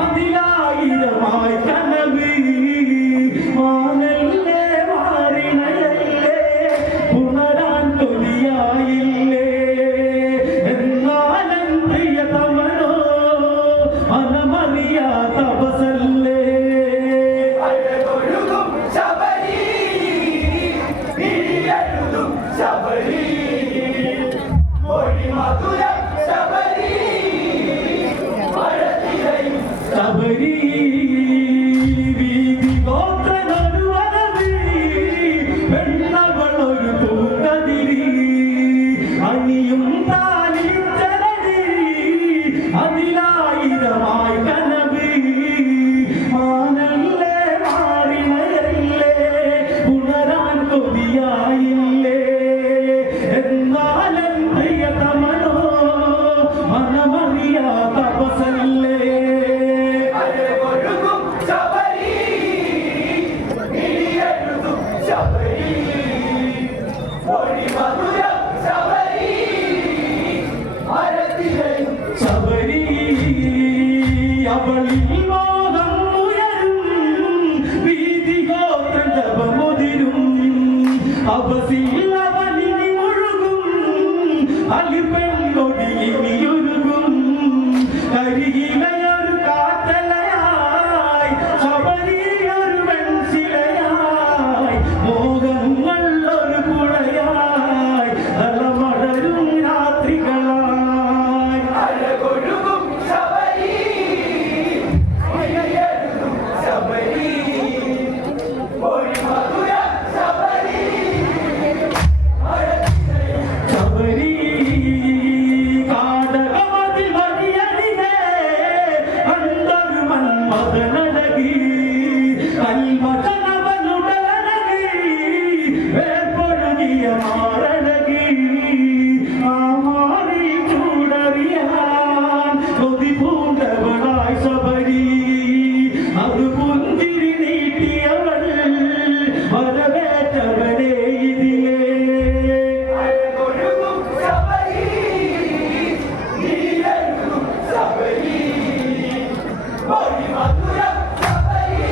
അതിലായിരമായി കനവ് അവസില്ലവനിനി ഒഴുകും അലിപ്പെണ്ണൊടി ഇനിയൊരുകും കരിയിലയൊരു കാറ്റലയായി ശബരിയൊരു വെൺശിലയായി മോഹങ്ങൾ ഒരു പുഴയായി തലമടരും രാത്രികളായി അഴകൊഴുകും ശബരി അഴകെഴുതും ശബരി ഒരു മധുര ശബരി ശബരി കാടകമതിൽ വഴിയരികെ കണ്ടൊരു മന്മഥനഴകി കൽമഷനവനുടലഴകി വേർപ്പൊഴുകിയ മാറഴകി ആ മാറിൽ ചൂടറിയാൻ കൊതി പൂണ്ടവളായി ശബരി അത് പുഞ്ചിരി നീട്ടിയവൾ വരവേറ്റവരെ ഇതിലേ അഴകൊഴുകും ശബരി നീയെഴുതും ശബരി ഒരു മധുര ശബരി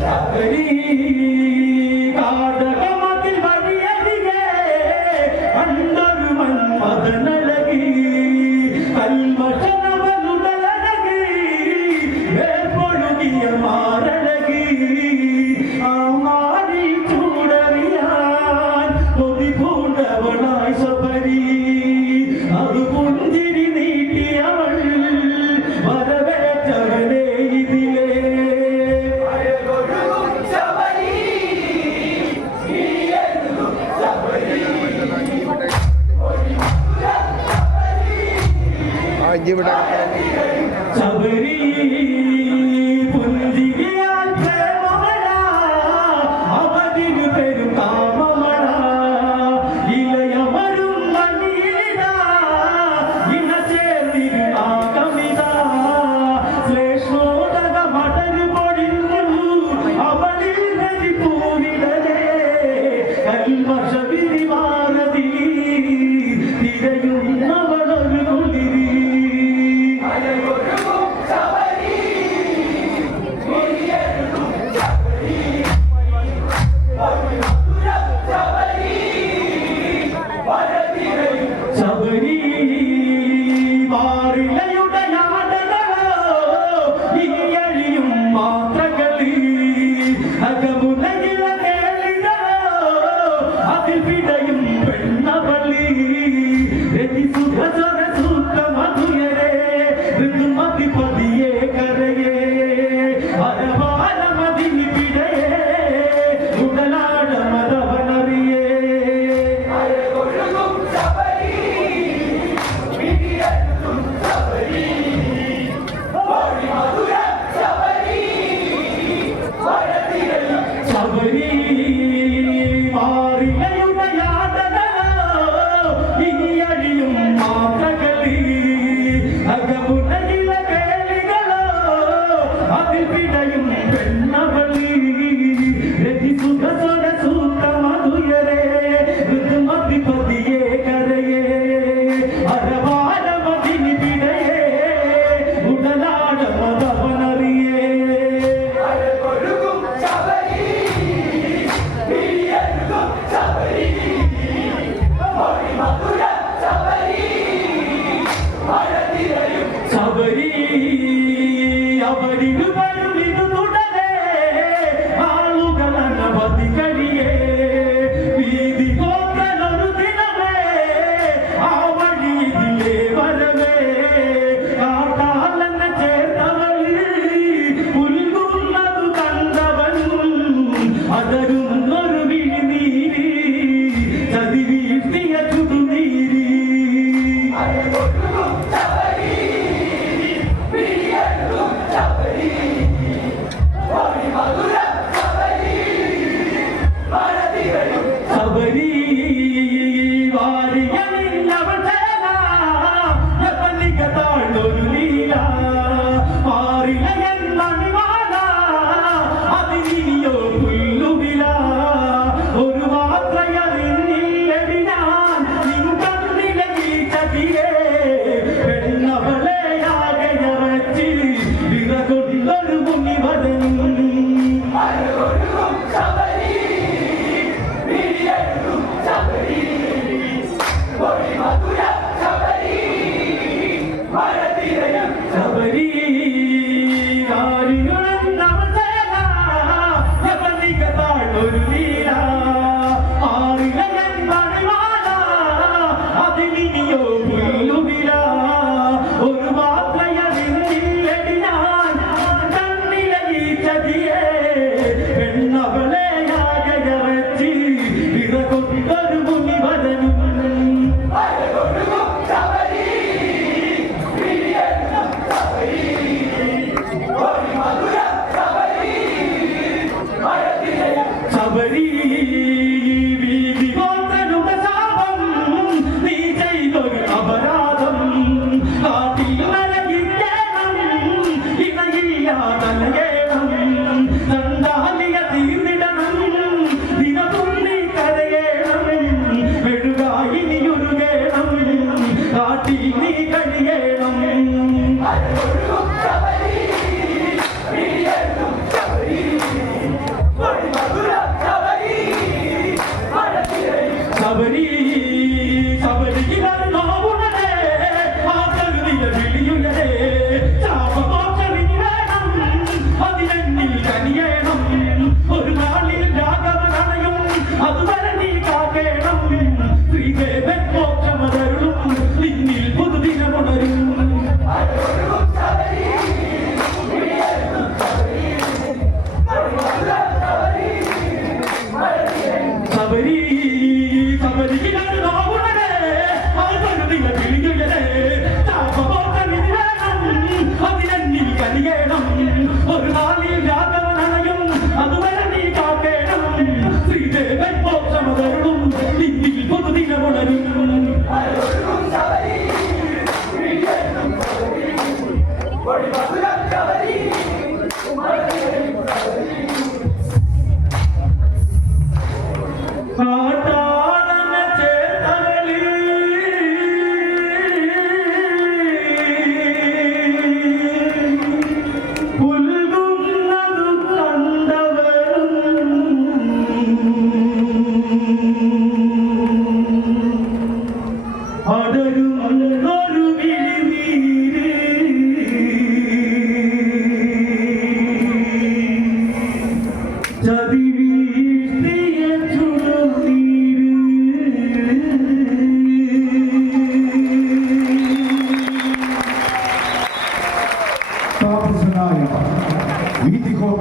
ശബരി കാടകമതിൽ വഴിയരികെ കണ്ടൊരു മന്മഥനഴകി കൽമഷനവനുടലഴകി വേർപ്പൊഴുകിയ മാറഴകി ആ മാറിൽ ചൂടറിയാൻ കൊതി പൂണ്ടവളായി ശബരി അത് പുഞ്ചിരി നീട്ടിയവൾ വരവേറ്റവനെ ഇതിലേ അഴകൊഴുകും ശബരി നീയെഴുതും ശബരി ഒരു മധുര ശബരി പുഞ്ചിരിയാൽ പ്രേമമഴ അവതിനു പെരും കാമമഴ ഇലയമരും മണിയിലിതാ ഇണ ചേർന്നിരുന്നാകമിതാ ശ്ലേഷ്മോദക മടരു പൊഴിഞ്ഞു അവളിൽ നദി പൂവിടലേ കൽമഷ വിരിമാറതി തിരയുന്നവളൊരു കുളിരി അഴകൊഴുകും ശബരി നീയെഴുതും ശബരി ഒരു മധുര ശബരി വരതിരയും ശബരി മാറിലയുടെ യാതനകളോ ഇനിയഴിയും മാത്രകളി അകമുലകില കേളികളോ അതിൽ പിടയും പെണ്ണവളി രതിസുഖസ്വര സൂക്ത മധുയരേ ഋതുമതി പതിയെ കരയേ അരവാലമതിനി പിടയേ ഉടലാട മതവനറിയേ അഴകൊഴുകും ശബരി നീയെഴുതും ശബരി ഒരു മധുര ശബരി വരതിരയും ശബരി മാറിലയുടെ യാതനകളോ ഇനിയഴിയും മാത്രകളി അകമുലകില കേളികളോ അതിൽ പിടയും പെണ്ണവളി രതിസുഖസ്വര സൂക്ത മധുയരേ ഋതുമതി പതിയെ കരയേ അരവാലമതിനി പിടയേ ഉടലാട മതവനറിയേ അഴകൊഴുകും ശബരി നീയെഴുതും ശബരി ഒരു മധുര ശബരി വരതിരയും ശബരി അവരിൽ വരും